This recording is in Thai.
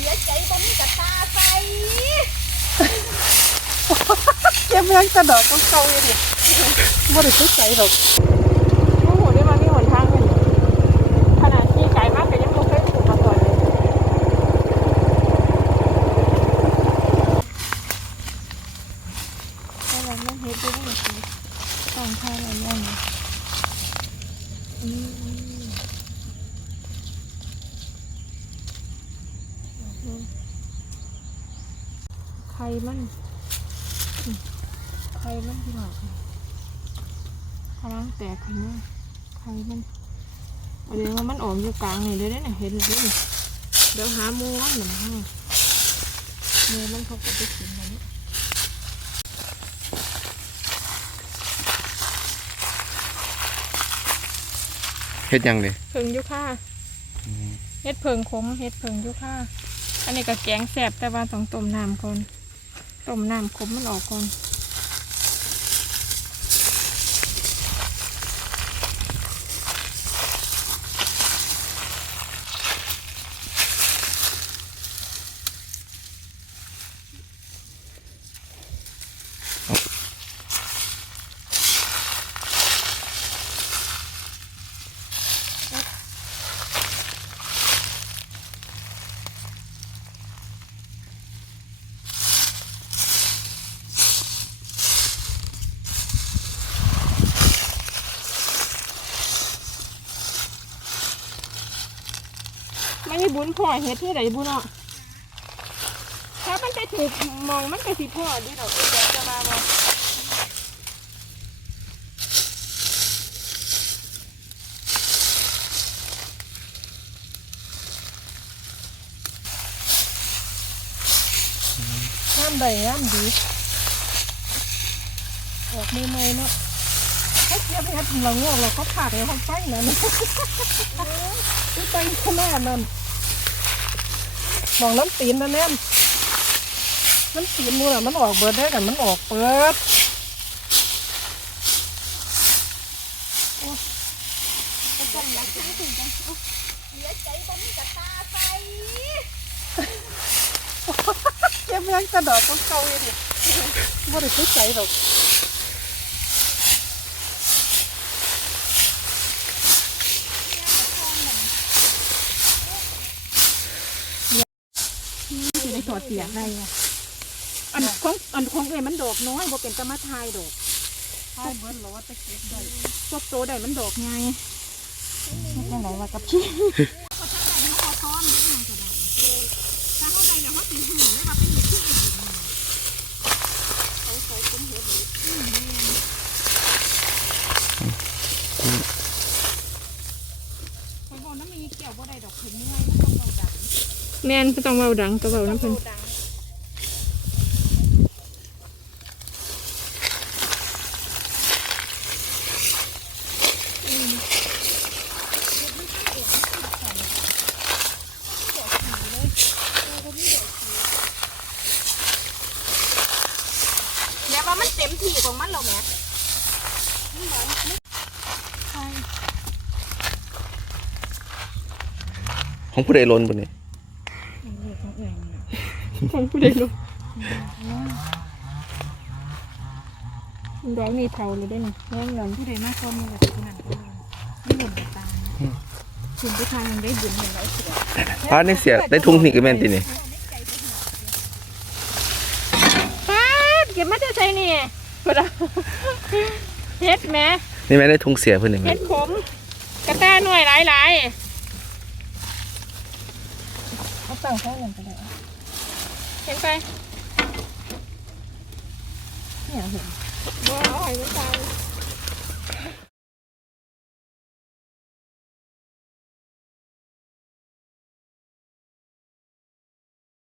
สียใจบ่มีกระตาใส่เก็บยังกระดอกต้องเก่าอยู่ดิบ่ได้ซื้อใจหรอกโอ้โหได้มามีหนทางเลยขนาดที่ไกลมากแต่ยังบ่เคยถูกมาก่อนเลยถ้าเราไม่เฮ็ดได้ก็คือต้องท่าอะไรอย่างนี้อื มไข่มันไข่มันที่บอกกำลังแตกขึ้นมาไข่มันเอาเดี๋ยวว่ามันออกอยู่กลางนี่เดี๋ยวได้น่ะเห็นเลยนี่เดี๋ยวหาหมูมันหนึ่งให้หมูมันเขาก็ไปกินกันนี่เฮ็ดหยังเลยเพิงยุค่าเฮ็ดเพิงขมเฮ็ดเพิงยุค่าอันนี้ก็แกงแสบแต่ว่าต้องต้มน้ำก่อน ต้มน้ำขมมันออกก่อน ไม่ให้บุญพ่อเฮ็ดที่ไหนบุญเนาะถ้ามันจะถูกมองมันก็สิพ่อดีดอกเดี๋ยวจะมาบอกน้ำใดน้ำดีออกไมือไม่เนาะถ้าเทียบให้เราง่วงเราก็ขาดในห้องไฟนั่นไปขนาดนั้น มองน้ำตีนนะแน่นน้ำตีนมูน่ะมันออกเบิดได้กันมันออกเปิดก็ต้องรักษาถึงจังเอาเสียใจบ่มีกระตาใส่เก็บยังกระดอกต้องเก่าอยู่ดิบ่ได้ซื้อใจหรอก ถอดเสียได้อันของอันของเอ้ยมันดอกน้อยบ่เป็นกรรมทายดอกทายเบิดหรอว่าจะเก็บได้พวกโตได้มันดอกไงจังไหนว่ากับพี่ แม่นก็ต้องเบาดังก็เบาน้ำเพิ่นเดี๋ยวว่ามันเต็มที่ของมันแล้วแม่ของผู้ใดล้นบ่นี่ ของผู้ใดรู้ดอกนี่เผาเลยได้ไหมแง่เงินผู้ใดมากคนมีแบบนั้นไม่หล่นตาคุณผู้ชายยังได้บุญเห็นไรเสียพานี่เสียได้ทุ่งนี่ก็แม่นตินี่ป้าดเก็บมาจะใช้นี่พุดาเฮ็ดแหม่นี่แม่ได้ทุ่งเสียเพิ่นนี่เฮ็แม่ดขมกระแตหน่วยหลายหลายเอาสั่งแค่หนึ่งก็ได้ เห็นไปเนี่ยเห็นว้าวหอยไม่ตาย